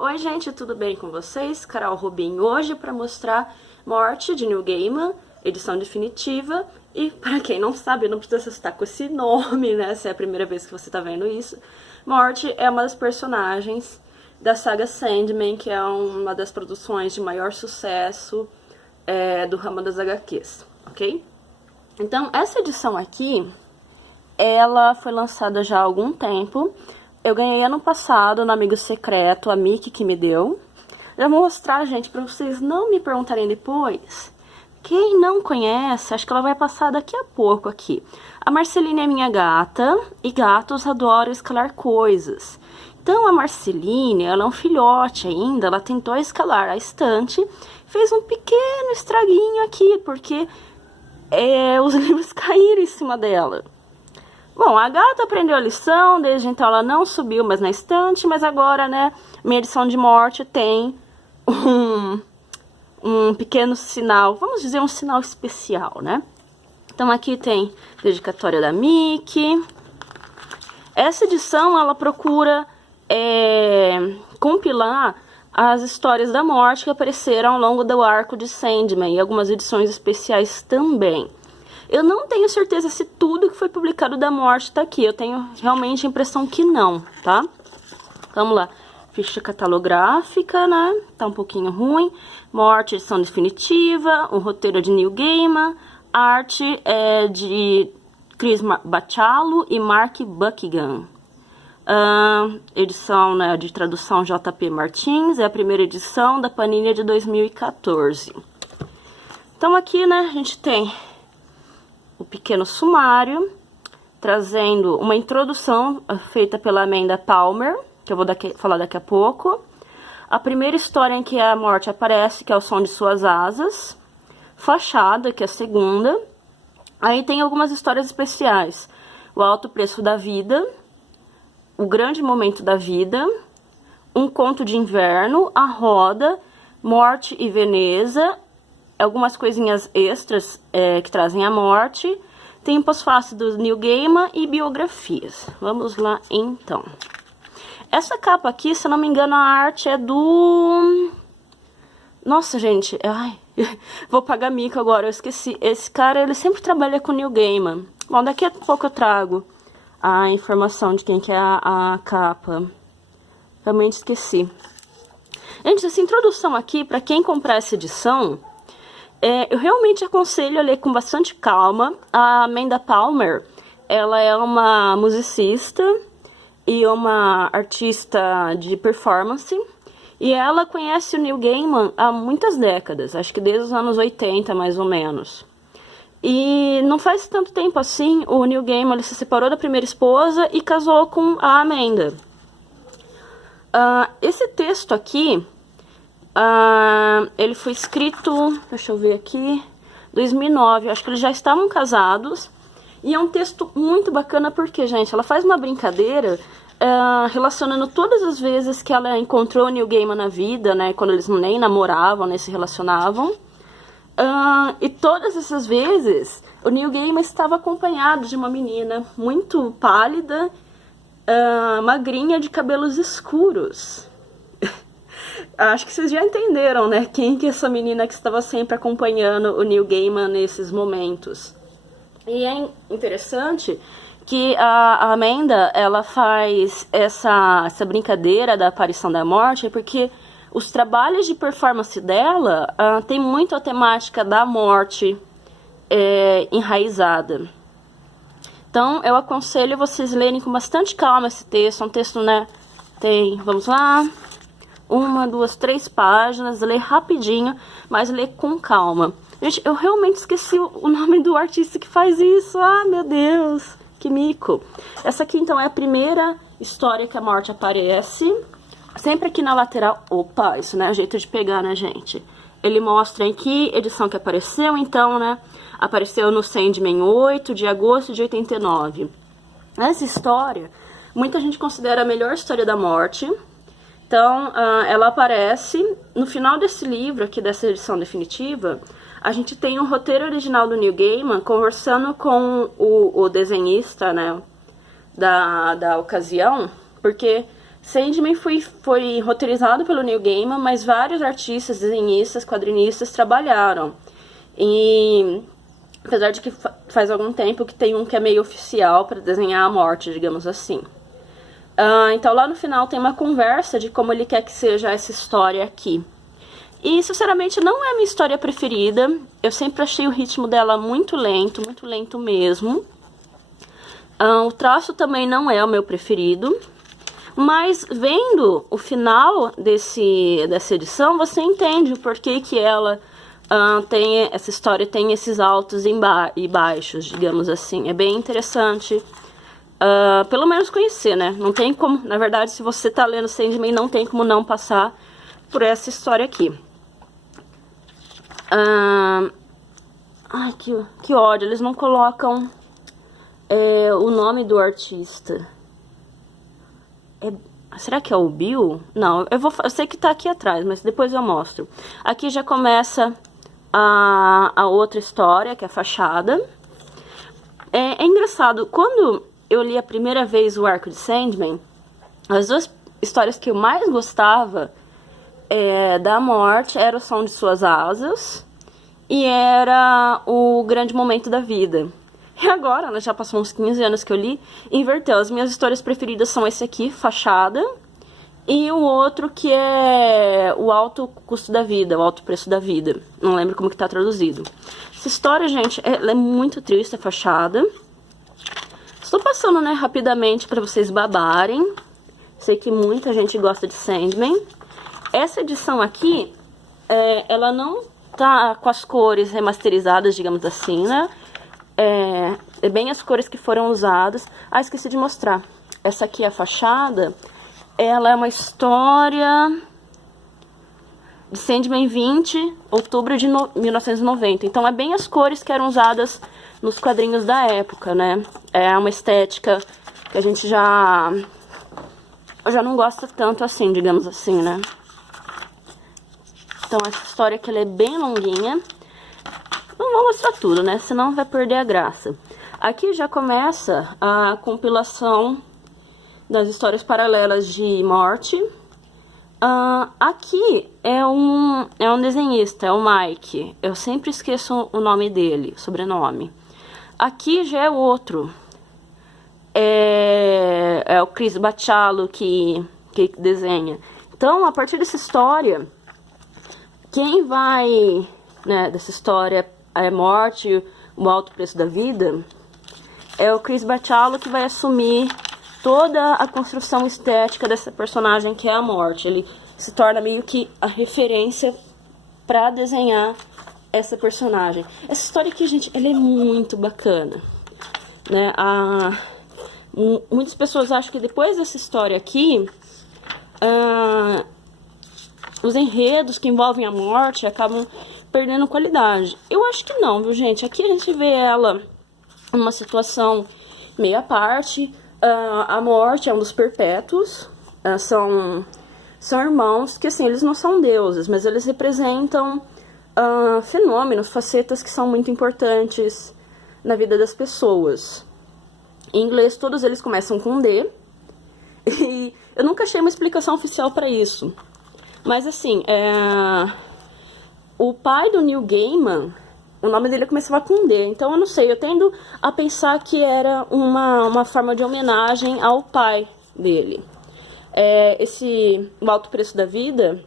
Oi gente, tudo bem com vocês? Carol Rubin hoje para mostrar Morte de Neil Gaiman, edição definitiva. E para quem não sabe, não precisa se assustar com esse nome, né? Se é a primeira vez que você tá vendo isso. Morte é uma das personagens da saga Sandman, que é uma das produções de maior sucesso do ramo das HQs, ok? Então, essa edição aqui, ela foi lançada já há algum tempo. Eu ganhei ano passado no Amigo Secreto, a Mickey que me deu. Já vou mostrar, gente, pra vocês não me perguntarem depois. Quem não conhece, acho que ela vai passar daqui a pouco aqui. A Marceline é minha gata, e gatos adoram escalar coisas. Então a Marceline, ela é um filhote ainda, ela tentou escalar a estante, fez um pequeno estraguinho aqui, porque os livros caíram em cima dela. Bom, a gata aprendeu a lição, desde então ela não subiu mais na estante, mas agora, né, minha edição de morte tem um pequeno sinal, vamos dizer um sinal especial, né? Então aqui tem dedicatória da Mickey. Essa edição, ela procura compilar as histórias da morte que apareceram ao longo do arco de Sandman e algumas edições especiais também. Eu não tenho certeza se tudo que foi publicado da morte tá aqui. Eu tenho realmente a impressão que não, tá? Vamos lá. Ficha catalográfica, né? Tá um pouquinho ruim. Morte, edição definitiva. O roteiro de Neil Gaiman. Arte é de Chris Bachalo e Mark Buckingham. Edição, né, de tradução JP Martins. É a primeira edição da Panini de 2014. Então aqui, né, a gente tem o pequeno sumário, trazendo uma introdução feita pela Amanda Palmer, que eu vou falar daqui a pouco. A primeira história em que a morte aparece, que é o som de suas asas. Fachada, que é a segunda. Aí tem algumas histórias especiais. O alto preço da vida. O grande momento da vida. Um conto de inverno. A roda. Morte e Veneza. Algumas coisinhas extras que trazem a morte. Tem um pós-fácil do Neil Gaiman e biografias. Vamos lá, então. Essa capa aqui, se eu não me engano, a arte é do... Nossa, gente, ai, vou pagar mico agora, eu esqueci. Esse cara, ele sempre trabalha com Neil Gaiman. Bom, daqui a pouco eu trago a informação de quem que é a capa. Realmente esqueci. Gente, essa introdução aqui, para quem comprar essa edição... eu realmente aconselho a ler com bastante calma. A Amanda Palmer, ela é uma musicista e uma artista de performance. E ela conhece o Neil Gaiman há muitas décadas, acho que desde os anos 80, mais ou menos. E não faz tanto tempo assim, o Neil Gaiman ele se separou da primeira esposa e casou com a Amanda. Esse texto aqui... ele foi escrito, deixa eu ver aqui, 2009, acho que eles já estavam casados. E é um texto muito bacana porque, gente, ela faz uma brincadeira relacionando todas as vezes que ela encontrou o Neil Gaiman na vida, né, quando eles nem namoravam, nem se relacionavam. E todas essas vezes, o Neil Gaiman estava acompanhado de uma menina muito pálida, magrinha, de cabelos escuros. Acho que vocês já entenderam, né? Quem que é essa menina que estava sempre acompanhando o Neil Gaiman nesses momentos. E é interessante que a Amanda, ela faz essa brincadeira da aparição da morte, porque os trabalhos de performance dela tem muito a temática da morte enraizada. Então, eu aconselho vocês lerem com bastante calma esse texto. É um texto, né? Vamos lá... 1, 2, 3 páginas, ler rapidinho, mas ler com calma. Gente, eu realmente esqueci o nome do artista que faz isso. Ah, meu Deus, que mico. Essa aqui, então, é a primeira história que a morte aparece. Sempre aqui na lateral... Opa, isso não é jeito de pegar, né, gente? Ele mostra em que edição que apareceu, então, né? Apareceu no Sandman 8, de agosto de 89. Essa história, muita gente considera a melhor história da morte. Então, ela aparece no final desse livro aqui, dessa edição definitiva. A gente tem um roteiro original do Neil Gaiman conversando com o desenhista, né, da ocasião, porque Sandman foi roteirizado pelo Neil Gaiman, mas vários artistas, desenhistas, quadrinistas trabalharam. E apesar de que faz algum tempo que tem um que é meio oficial para desenhar a morte, digamos assim. Então lá no final tem uma conversa de como ele quer que seja essa história aqui. E sinceramente não é a minha história preferida. Eu sempre achei o ritmo dela muito lento mesmo. O traço também não é o meu preferido. Mas vendo o final dessa edição, você entende o porquê que ela tem essa história, tem esses altos e baixos, digamos assim. É bem interessante, pelo menos conhecer, né? Não tem como, na verdade, se você tá lendo Sandman, não tem como não passar por essa história aqui. Ai, que ódio, eles não colocam o nome do artista. Será que é o Bill? Não, eu sei que tá aqui atrás, mas depois eu mostro. Aqui já começa a outra história, que é a fachada. É engraçado, quando eu li a primeira vez o Arco de Sandman, as duas histórias que eu mais gostava da morte era O Som de Suas Asas e era O Grande Momento da Vida. E agora, né, já passou uns 15 anos que eu li, inverteu. As minhas histórias preferidas são esse aqui, Fachada, e o outro que é O Alto Custo da Vida, O Alto Preço da Vida. Não lembro como que tá traduzido. Essa história, gente, ela é muito triste, a Fachada. Estou passando, né, rapidamente para vocês babarem. Sei que muita gente gosta de Sandman. Essa edição aqui, ela não tá com as cores remasterizadas, digamos assim, né? É bem as cores que foram usadas. Esqueci de mostrar. Essa aqui é a fachada. Ela é uma história de Sandman 20, outubro de 1990. Então é bem as cores que eram usadas nos quadrinhos da época, né? É uma estética que a gente já não gosta tanto assim, digamos assim, né? Então essa história aqui ela é bem longuinha. Não vou mostrar tudo, né? Senão vai perder a graça. Aqui já começa a compilação das histórias paralelas de morte. Aqui é um desenhista, é o Mike. Eu sempre esqueço o nome dele, sobrenome. Aqui já é outro. É o Chris Bachalo que desenha. Então, a partir dessa história, quem vai, né, dessa história, a morte, o alto preço da vida, é o Chris Bachalo que vai assumir toda a construção estética dessa personagem que é a morte. Ele se torna meio que a referência para desenhar essa personagem. Essa história aqui, gente, ela é muito bacana, né? Muitas pessoas acham que depois dessa história aqui, os enredos que envolvem a morte acabam perdendo qualidade. Eu acho que não, viu, gente? Aqui a gente vê ela numa situação meio à parte. A morte é um dos perpétuos. São irmãos que, assim, eles não são deuses, mas eles representam fenômenos, facetas que são muito importantes na vida das pessoas. Em inglês, todos eles começam com D. E eu nunca achei uma explicação oficial para isso. Mas, assim, o pai do Neil Gaiman, o nome dele começava com D. Então, eu não sei, eu tendo a pensar que era uma forma de homenagem ao pai dele. O Alto Preço da Vida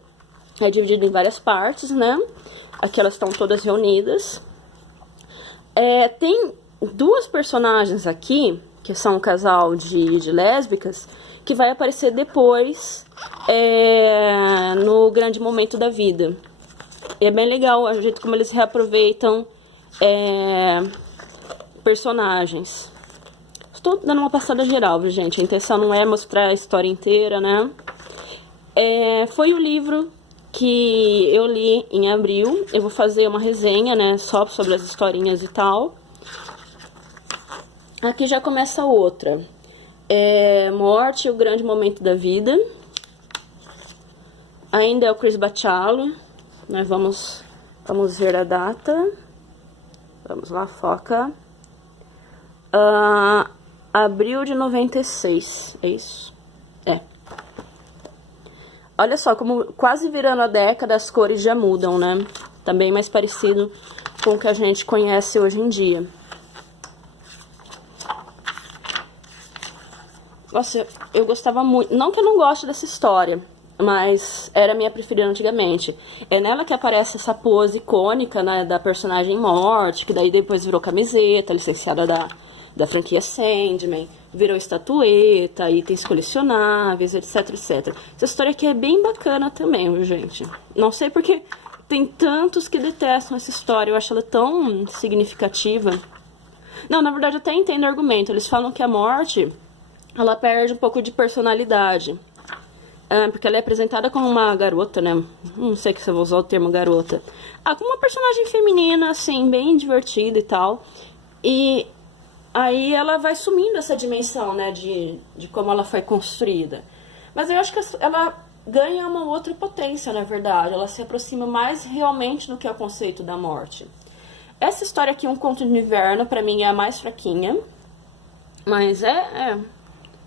é dividido em várias partes, né? Aqui elas estão todas reunidas. Tem duas personagens aqui, que são um casal de lésbicas, que vai aparecer depois no Grande Momento da Vida. E é bem legal o jeito como eles reaproveitam personagens. Estou dando uma passada geral, viu, gente? A intenção não é mostrar a história inteira, né? Foi o livro que eu li em abril. Eu vou fazer uma resenha, né, só sobre as historinhas e tal. Aqui já começa outra. Morte, o Grande Momento da Vida. Ainda é o Chris Bachalo. Nós vamos ver a data. Vamos lá, foca. Abril de 96, é isso? Olha só, como quase virando a década, as cores já mudam, né? Tá bem mais parecido com o que a gente conhece hoje em dia. Nossa, eu gostava muito. Não que eu não goste dessa história, mas era a minha preferida antigamente. É nela que aparece essa pose icônica, né, da personagem Morte, que daí depois virou camiseta, licenciada da franquia Sandman, virou estatueta, itens colecionáveis, etc, etc. Essa história aqui é bem bacana também, viu, gente? Não sei porque tem tantos que detestam essa história, eu acho ela tão significativa. Não, na verdade, eu até entendo o argumento. Eles falam que a Morte, ela perde um pouco de personalidade. Porque ela é apresentada como uma garota, né? Não sei se eu vou usar o termo garota. Como uma personagem feminina, assim, bem divertida e tal. E aí ela vai sumindo essa dimensão, né? De como ela foi construída. Mas eu acho que ela ganha uma outra potência, na verdade. Ela se aproxima mais realmente do que é o conceito da morte. Essa história aqui, Um Conto de Inverno, pra mim é a mais fraquinha. Mas é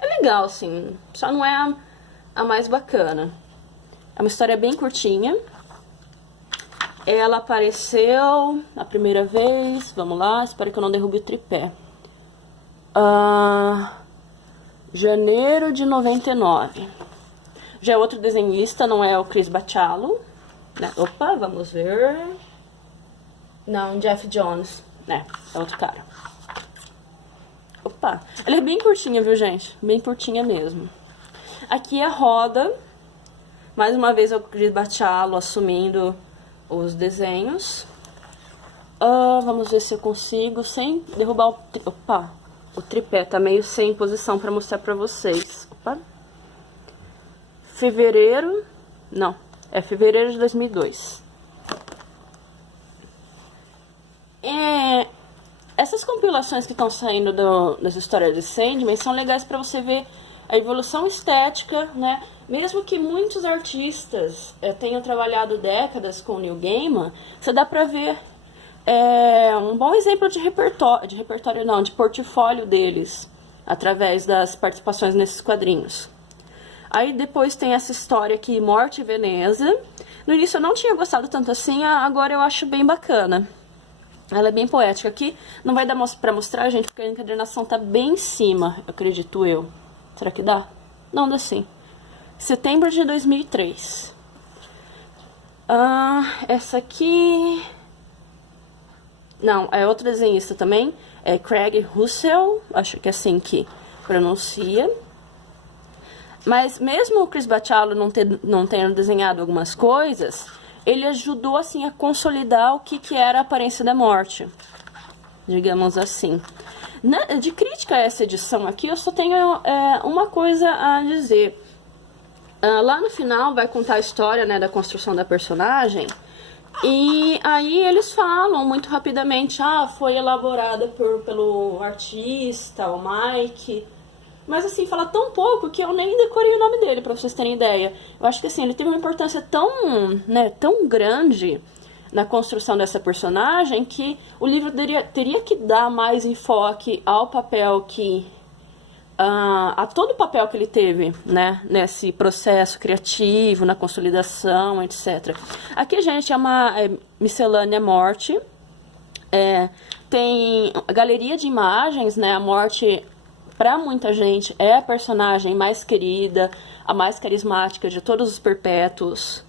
legal, assim. Só não é a mais bacana. É uma história bem curtinha. Ela apareceu a primeira vez. Vamos lá, espero que eu não derrube o tripé. Janeiro de 99. Já é outro desenhista, não é o Chris Bachalo, né? Opa, vamos ver. Não, Jeff Jones, né? É outro cara. Opa, ela é bem curtinha, viu, gente? Bem curtinha mesmo. Aqui é a roda. Mais uma vez é o Chris Bachalo assumindo os desenhos. Vamos ver se eu consigo sem derrubar o... Opa, o tripé tá meio sem posição pra mostrar pra vocês. Opa. Fevereiro... Não, é fevereiro de 2002. Essas compilações que estão saindo das histórias de Sandman são legais pra você ver a evolução estética, né? Mesmo que muitos artistas tenham trabalhado décadas com o Neil Gaiman, você dá pra ver um bom exemplo de repertório não, de portfólio deles, através das participações nesses quadrinhos. Aí depois tem essa história aqui, Morte em Veneza. No início eu não tinha gostado tanto assim, agora eu acho bem bacana. Ela é bem poética. Aqui não vai dar pra mostrar, gente, porque a encadernação tá bem em cima, acredito eu. Será que dá? Não, dá sim. Setembro de 2003. Essa aqui... Não, é outro desenhista também. É Craig Russell, acho que é assim que pronuncia. Mas mesmo o Chris Bachalo não tendo desenhado algumas coisas, ele ajudou assim a consolidar o que era a aparência da morte, digamos assim. De crítica a essa edição aqui, eu só tenho uma coisa a dizer. Lá no final vai contar a história, né, da construção da personagem. E aí eles falam muito rapidamente, foi elaborada pelo artista, o Mike. Mas assim, fala tão pouco que eu nem decorei o nome dele, pra vocês terem ideia. Eu acho que assim, ele teve uma importância tão grande na construção dessa personagem que o livro teria que dar mais enfoque ao papel que... a todo o papel que ele teve, né, nesse processo criativo, na consolidação, etc. Aqui, gente, é uma miscelânea Morte. Tem a galeria de imagens, né, a Morte... Pra muita gente, é a personagem mais querida, a mais carismática de todos os Perpétuos.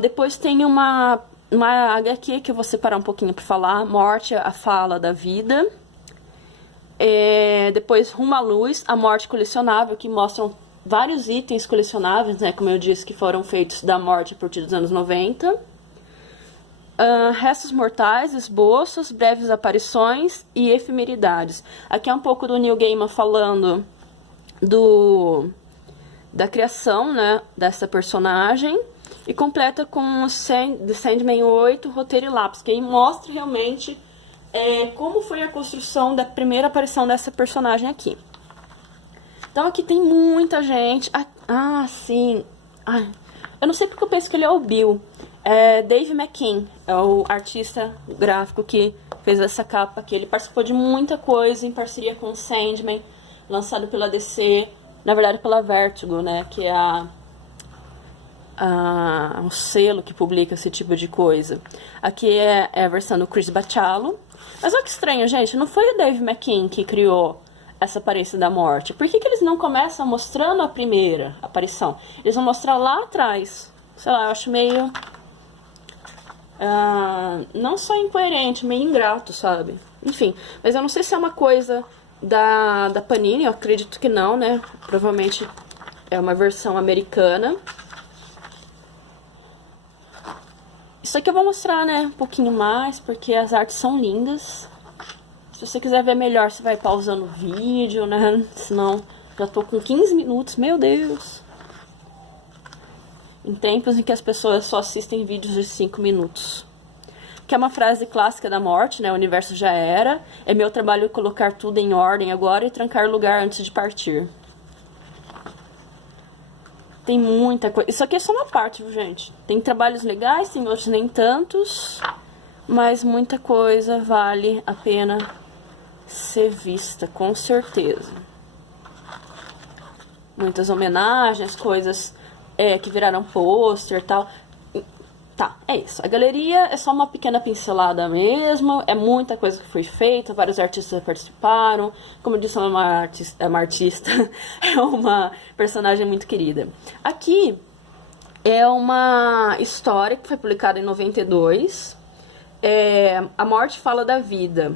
Depois tem uma HQ que eu vou separar um pouquinho pra falar. Morte, a fala da vida. Depois, Rumo à Luz, a Morte colecionável, que mostram vários itens colecionáveis, né? Como eu disse, que foram feitos da Morte a partir dos anos 90. Restos Mortais, Esboços, Breves Aparições e Efemeridades. Aqui é um pouco do Neil Gaiman falando da criação, né, dessa personagem. E completa com The Sandman 8, Roteiro e Lápis, que aí mostra realmente como foi a construção da primeira aparição dessa personagem aqui. Então aqui tem muita gente. Sim. Eu não sei porque eu penso que ele é o Bill. Dave McKean é o artista gráfico que fez essa capa aqui. Ele participou de muita coisa em parceria com o Sandman, lançado pela DC, na verdade pela Vertigo, né, que é um selo que publica esse tipo de coisa. Aqui é a versão do Chris Bachalo. Mas olha que estranho, gente, não foi o Dave McKean que criou essa aparência da morte. Por que eles não começam mostrando a primeira aparição? Eles vão mostrar lá atrás. Sei lá, eu acho meio... não só incoerente, meio ingrato, sabe? Enfim, mas eu não sei se é uma coisa da Panini, eu acredito que não, né? Provavelmente é uma versão americana. Isso aqui eu vou mostrar, né, um pouquinho mais, porque as artes são lindas. Se você quiser ver melhor, você vai pausando o vídeo, né? Senão, já tô com 15 minutos, meu Deus. Em tempos em que as pessoas só assistem vídeos de 5 minutos. Que é uma frase clássica da morte, né? O universo já era. É meu trabalho colocar tudo em ordem agora e trancar lugar antes de partir. Tem muita coisa. Isso aqui é só uma parte, viu, gente? Tem trabalhos legais, tem outros nem tantos. Mas muita coisa vale a pena ser vista, com certeza. Muitas homenagens, coisas que viraram pôster e tal. Tá, é isso. A galeria é só uma pequena pincelada mesmo. É muita coisa que foi feita, vários artistas participaram. Como eu disse, ela é uma artista, é uma personagem muito querida. Aqui é uma história que foi publicada em 92. A morte fala da vida.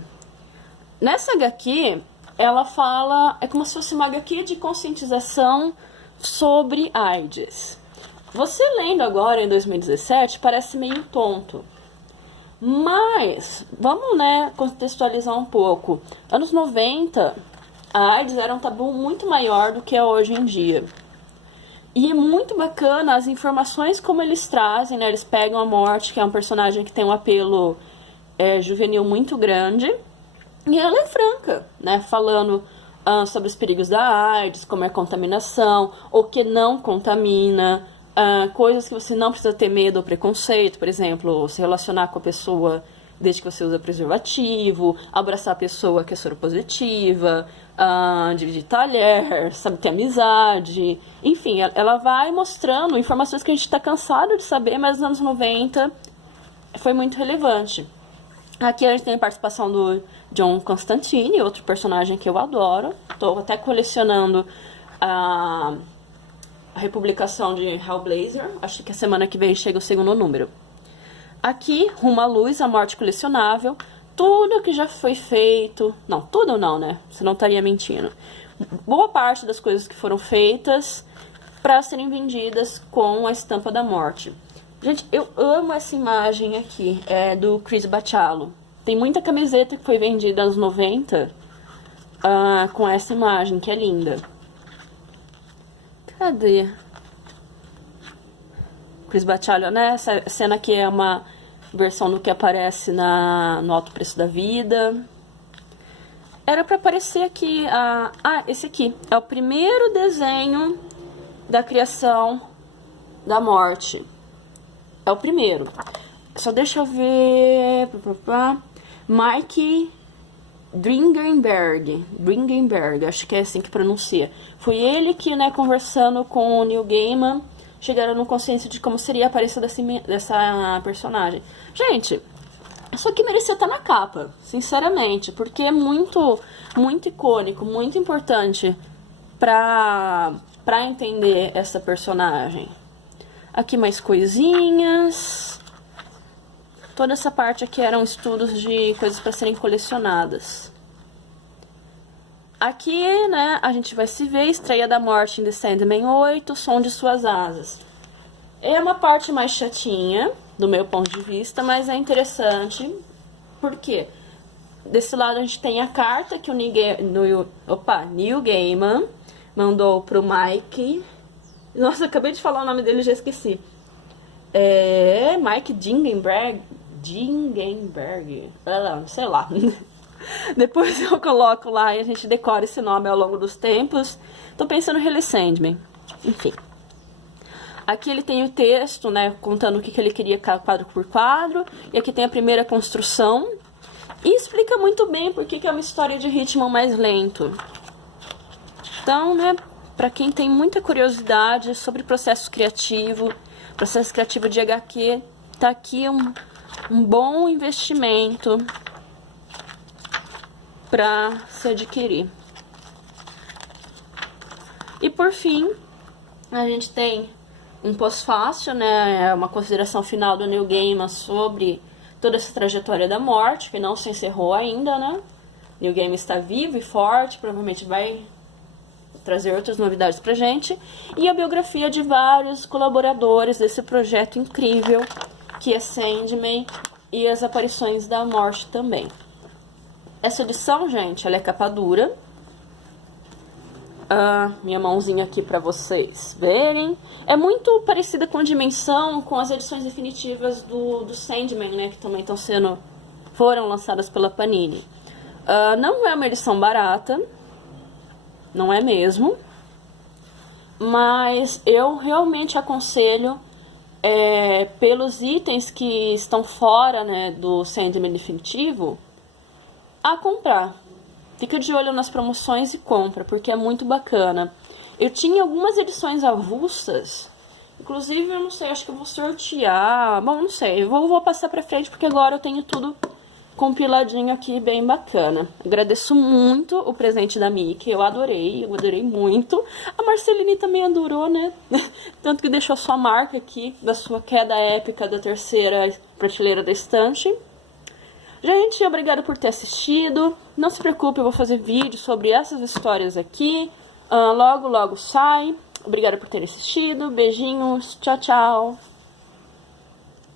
Nessa HQ, ela fala... É como se fosse uma HQ de conscientização sobre AIDS. Você lendo agora, em 2017, parece meio tonto. Mas, vamos, né, contextualizar um pouco. Anos 90, a AIDS era um tabu muito maior do que é hoje em dia. E é muito bacana as informações como eles trazem, né? Eles pegam a morte, que é um personagem que tem um apelo juvenil muito grande. E ela é franca, né? Falando sobre os perigos da AIDS, como é a contaminação, o que não contamina... coisas que você não precisa ter medo ou preconceito, por exemplo, se relacionar com a pessoa desde que você usa preservativo, abraçar a pessoa que é soropositiva, dividir talher, sabe, ter amizade, enfim, ela vai mostrando informações que a gente está cansado de saber, mas nos anos 90 foi muito relevante. Aqui a gente tem a participação do John Constantine, outro personagem que eu adoro, estou até colecionando a republicação de Hellblazer. Acho que a semana que vem chega o segundo número. Aqui, Rumo à Luz, a morte colecionável. Tudo que já foi feito... Não, tudo não, né? Você não estaria mentindo. Boa parte das coisas que foram feitas para serem vendidas com a estampa da morte. Gente, eu amo essa imagem aqui. É do Chris Bachalo. Tem muita camiseta que foi vendida anos 90 com essa imagem, que é linda. Cadê? Chris Bachalo, né? Essa cena aqui é uma versão do que aparece no Alto Preço da Vida. Era pra aparecer aqui esse aqui. É o primeiro desenho da criação da morte. É o primeiro. Só deixa eu ver... Mike... Dringenberg, acho que é assim que pronuncia. Foi ele que, né, conversando com o Neil Gaiman, chegaram no consenso de como seria a aparência dessa personagem. Gente, isso aqui merecia estar na capa, sinceramente, porque é muito, muito icônico, muito importante pra entender essa personagem. Aqui mais coisinhas. Toda essa parte aqui eram estudos de coisas para serem colecionadas. Aqui, né, a gente vai se ver, Estreia da Morte em The Sandman 8, Som de Suas Asas. É uma parte mais chatinha, do meu ponto de vista, mas é interessante. Por quê? Desse lado a gente tem a carta que o Neil Gaiman mandou pro Mike. Nossa, acabei de falar o nome dele e já esqueci. Mike Dringenberg, sei lá. Depois eu coloco lá e a gente decora esse nome ao longo dos tempos. Tô pensando em Release Sandman. Enfim. Aqui ele tem o texto, né, contando o que ele queria quadro por quadro. E aqui tem a primeira construção. E explica muito bem por que é uma história de ritmo mais lento. Então, né, para quem tem muita curiosidade sobre processo criativo de HQ, tá aqui um bom investimento para se adquirir. E por fim, a gente tem um pós-fácil, né? É uma consideração final do Neil Gaiman sobre toda essa trajetória da morte, que não se encerrou ainda, né? Neil Gaiman está vivo e forte, provavelmente vai trazer outras novidades pra gente. E a biografia de vários colaboradores desse projeto incrível, que é Sandman, e as aparições da morte também. Essa edição, gente, ela é capa dura. Minha mãozinha aqui pra vocês verem. É muito parecida com a dimensão, com as edições definitivas do Sandman, né? Que também foram lançadas pela Panini. Não é uma edição barata. Não é mesmo. Mas eu realmente aconselho, pelos itens que estão fora, né, do Sandman definitivo, a comprar. Fica de olho nas promoções e compra, porque é muito bacana. Eu tinha algumas edições avulsas, inclusive, eu não sei, acho que eu vou sortear. Bom, não sei, eu vou passar pra frente, porque agora eu tenho tudo compiladinho aqui, bem bacana. Agradeço muito o presente da Mickey, eu adorei muito. A Marceline também adorou, né? Tanto que deixou sua marca aqui, da sua queda épica da terceira prateleira da estante. Gente, obrigada por ter assistido. Não se preocupe, eu vou fazer vídeo sobre essas histórias aqui. Logo sai. Obrigada por ter assistido. Beijinhos. Tchau, tchau.